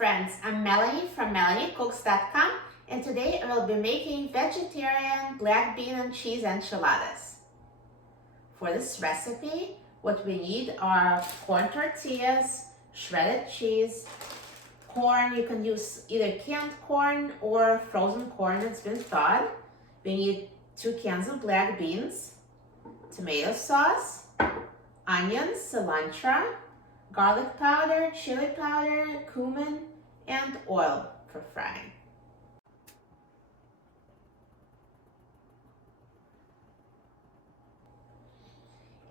friends, I'm Melanie from MelanieCooks.com, and today I will be making vegetarian black bean and cheese enchiladas. For this recipe, what we need are corn tortillas, shredded cheese, corn. You can use either canned corn or frozen corn that's been thawed. We need 2 cans of black beans, tomato sauce, onions, cilantro, garlic powder, chili powder, cumin, and oil for frying.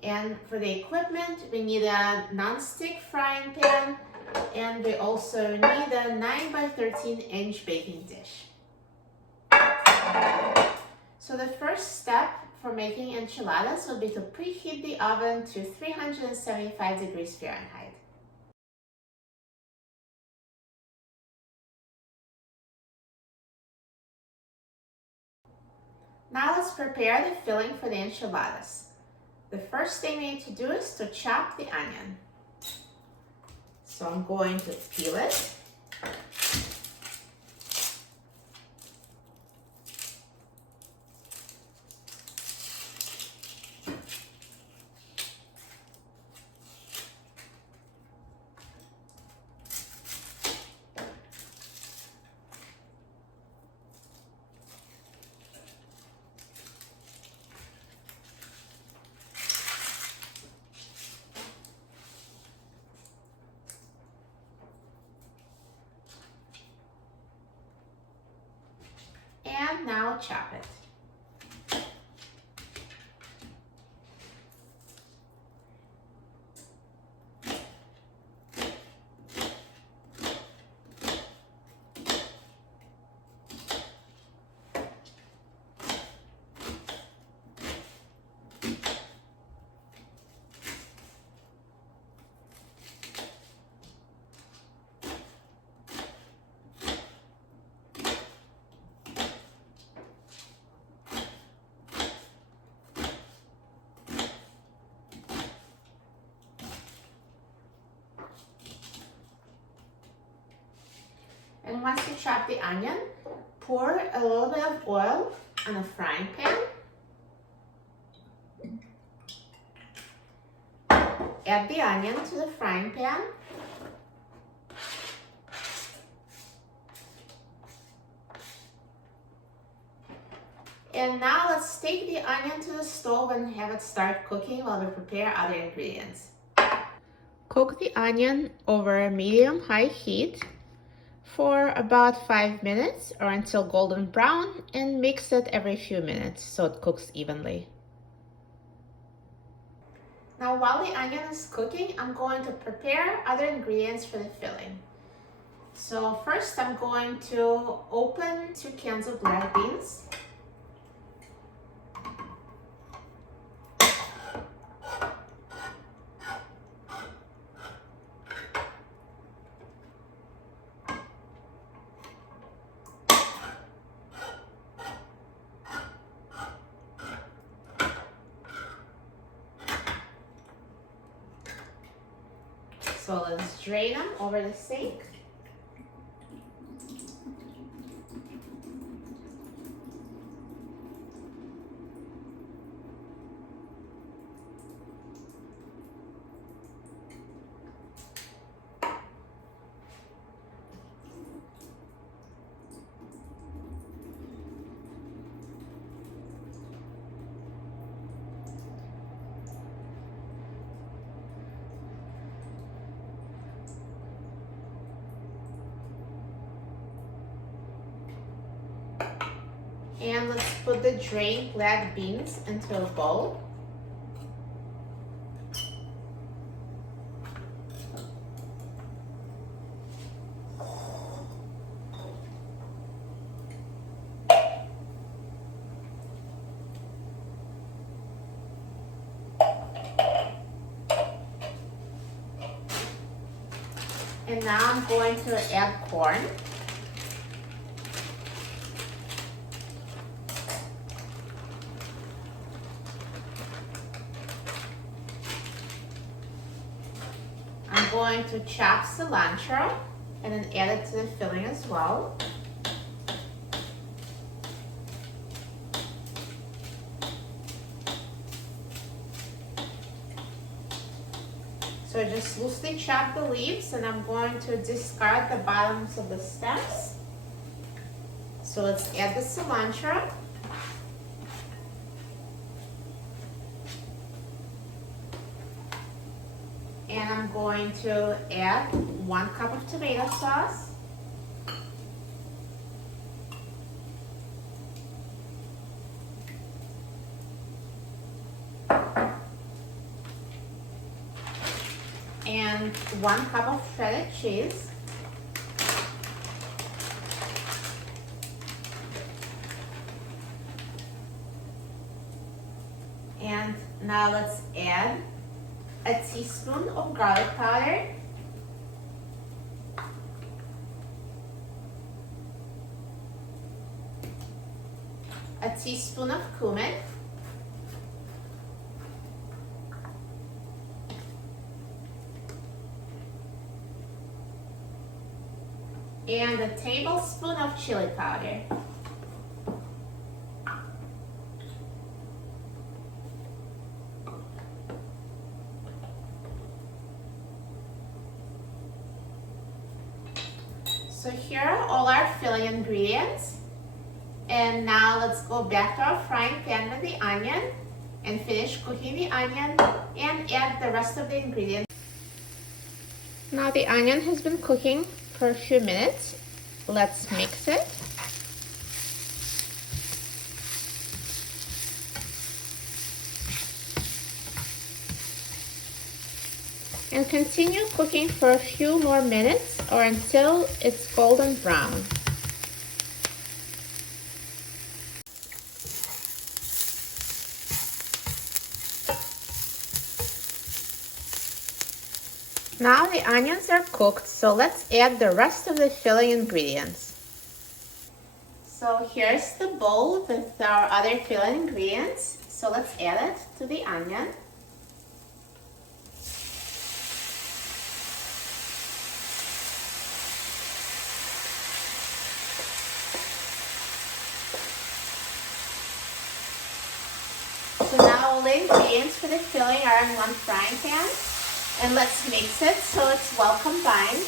And for the equipment, we need a non-stick frying pan, and we also need a 9 by 13 inch baking dish. So the first step for making enchiladas will be to preheat the oven to 375 degrees Fahrenheit. Now let's prepare the filling for the enchiladas. The first thing we need to do is to chop the onion. So I'm going to peel it. And now chop it. And once you chop the onion, pour a little bit of oil on a frying pan. Add the onion to the frying pan. And now let's take the onion to the stove and have it start cooking while we prepare other ingredients. Cook the onion over a medium-high heat for about 5 minutes or until golden brown, and mix it every few minutes so it cooks evenly. Now while the onion is cooking, I'm going to prepare other ingredients for the filling. So first I'm going to open 2 cans of black beans. So let's drain them over the sink. And let's put the drained black beans into a bowl. And now I'm going to add corn. I'm going to chop cilantro. and then add it to the filling as well. So just loosely chop the leaves, and I'm going to discard the bottoms of the stems. So let's add the cilantro. And I'm going to add 1 cup of tomato sauce. And 1 cup of shredded cheese. And now let's add a teaspoon of garlic powder, a teaspoon of cumin, and a tablespoon of chili powder. So here are all our filling ingredients. And now let's go back to our frying pan with the onion and finish cooking the onion and add the rest of the ingredients. Now the onion has been cooking for a few minutes. Let's mix it. And continue cooking for a few more minutes or until it's golden brown. Now the onions are cooked, so let's add the rest of the filling ingredients. So here's the bowl with our other filling ingredients. So let's add it to the onion. So now all the ingredients for the filling are in one frying pan, and let's mix it so it's well combined.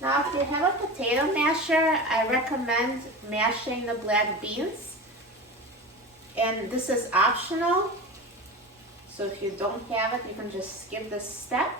Now, if you have a potato masher, I recommend mashing the black beans. And this is optional, so if you don't have it, you can just skip this step.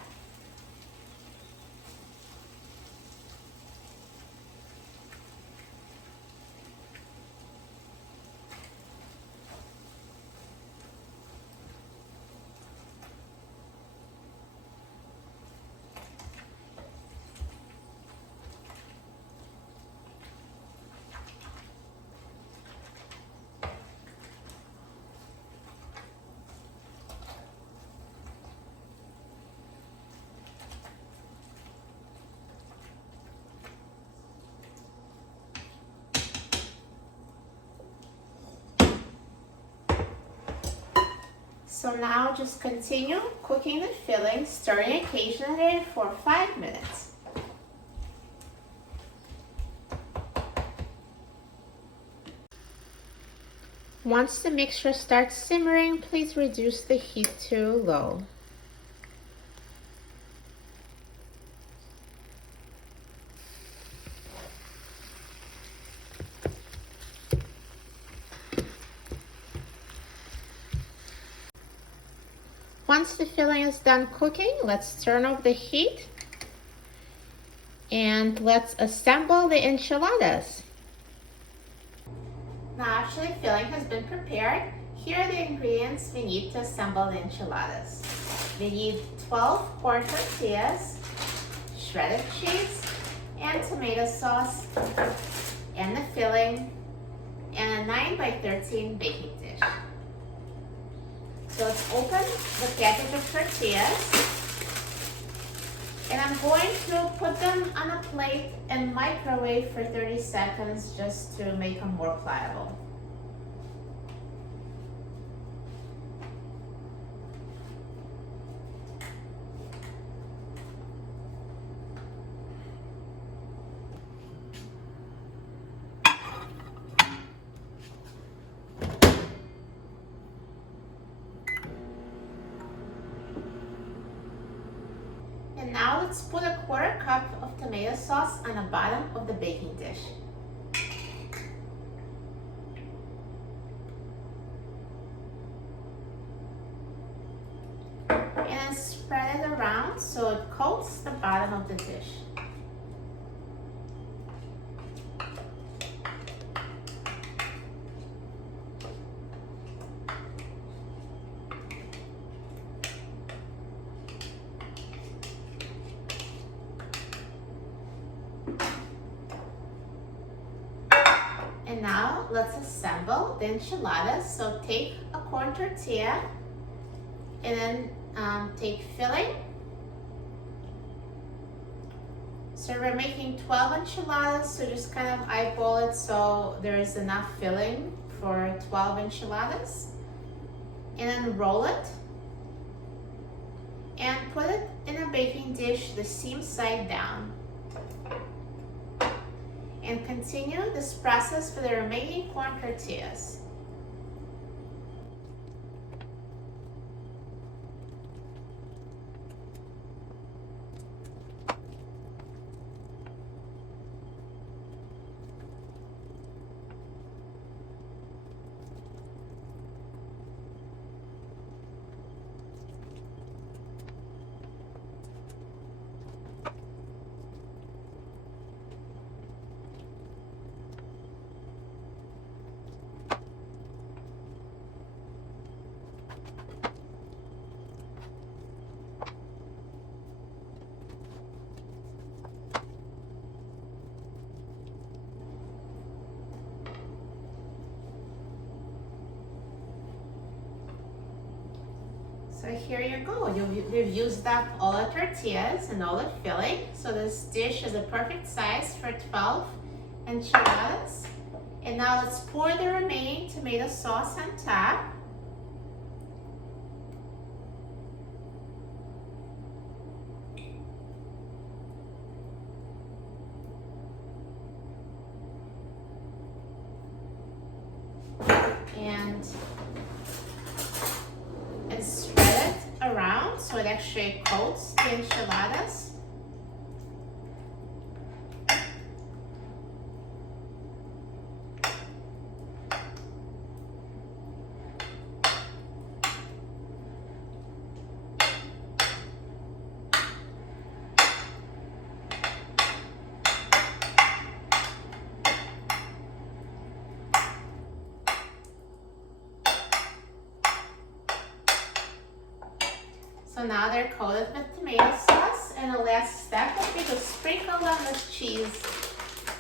So now just continue cooking the filling, stirring occasionally for 5 minutes. Once the mixture starts simmering, please reduce the heat to low. Once the filling is done cooking, let's turn off the heat and let's assemble the enchiladas. Now after the filling has been prepared, here are the ingredients we need to assemble the enchiladas. We need 12 quart tortillas, shredded cheese and tomato sauce and the filling and a 9 by 13 baking dish. So let's open the package of tortillas. And I'm going to put them on a plate and microwave for 30 seconds just to make them more pliable. And now let's put a 1/4 cup of tomato sauce on the bottom of the baking dish. And then spread it around so it coats the bottom of the dish. And now let's assemble the enchiladas. So take a corn tortilla and then take filling. So we're making 12 enchiladas, so just kind of eyeball it so there is enough filling for 12 enchiladas. And then roll it and put it in a baking dish the seam side down. And continue this process for the remaining corn tortillas. So here you go. You've used up all the tortillas and all the filling. So this dish is a perfect size for 12 enchiladas. And now let's pour the remaining tomato sauce on top. And spread it around so it actually coats the enchiladas. So now they're coated with tomato sauce, and the last step would be to sprinkle them with cheese.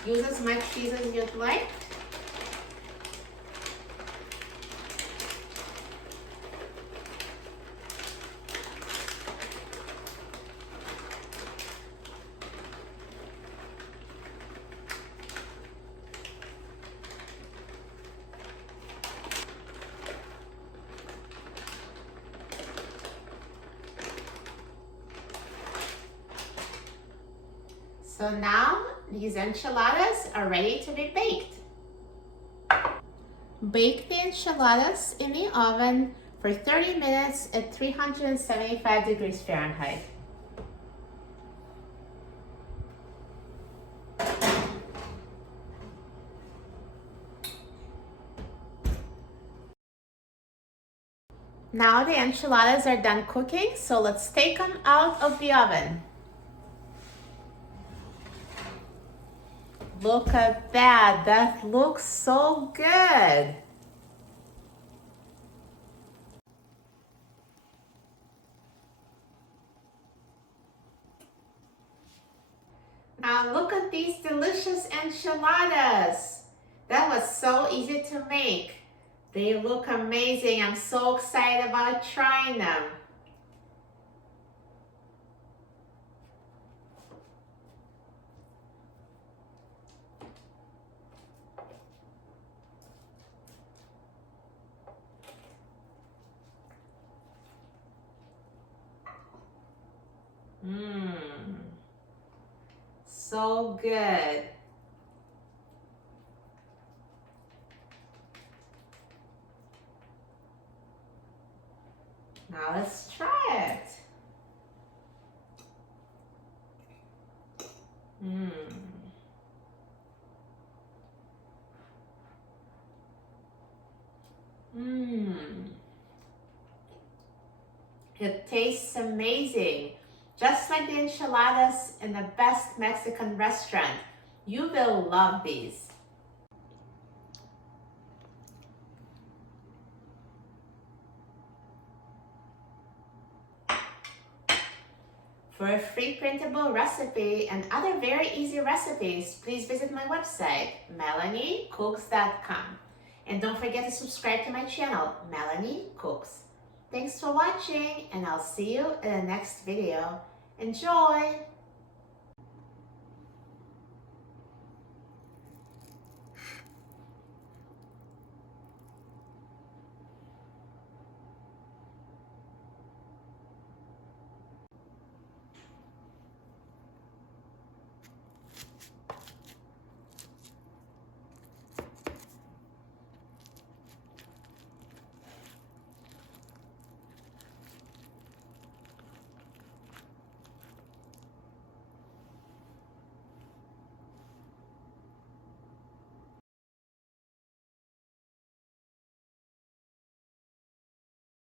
Use as much cheese as you'd like. So now these enchiladas are ready to be baked. Bake the enchiladas in the oven for 30 minutes at 375 degrees Fahrenheit. Now the enchiladas are done cooking, so let's take them out of the oven. Look at that, that looks so good. Look at these delicious enchiladas. That was so easy to make. They look amazing. I'm so excited about trying them. Mmm, so good. Now let's try it. Mmm. Mmm. It tastes amazing. Just like the enchiladas in the best Mexican restaurant. You will love these. For a free printable recipe and other very easy recipes, please visit my website, melaniecooks.com. And don't forget to subscribe to my channel, Melanie Cooks. Thanks for watching, and I'll see you in the next video. Enjoy!